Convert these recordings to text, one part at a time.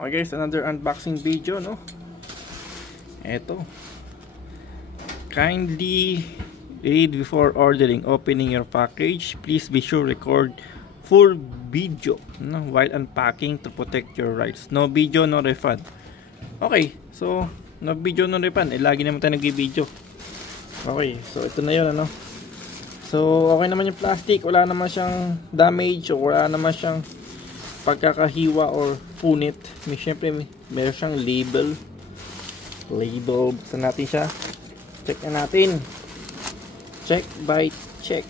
Okay guys, another unboxing video, no? Eto. Kindly read before ordering. Opening your package, please be sure record full video, no, while unpacking to protect your rights. No video, no refund. Okay, so no video, no refund. Lagi naman tayo nag-video. Okay, so ito na yun, ano? So okay naman yung plastic, wala naman siyang damage o wala naman siyang pagkakahiwa or punit. Siyempre meron siyang label. Buksan natin siya. Check na natin. Check by check.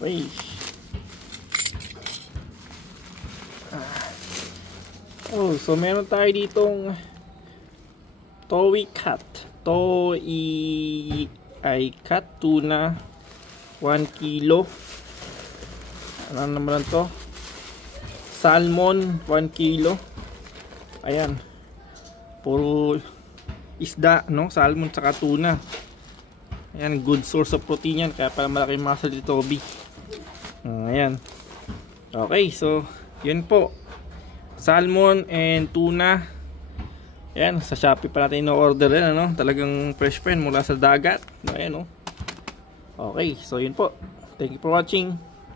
Okay. Oh, so meron tayo ditong Toy Cat tuna 1 kilo. Ano naman to? Salmon 1 kilo. Ayan. Puro isda, no? Salmon saka tuna. Ayan, good source of protein yan. Kaya pala malaki muscle ni Toby. Ayan. Okay, so yun po. Salmon and tuna. Ayan, sa Shopee pa natin no-order yan, ano? Talagang fresh pa yan mula sa dagat. Ayan, no? Okay, so yun po. Thank you for watching.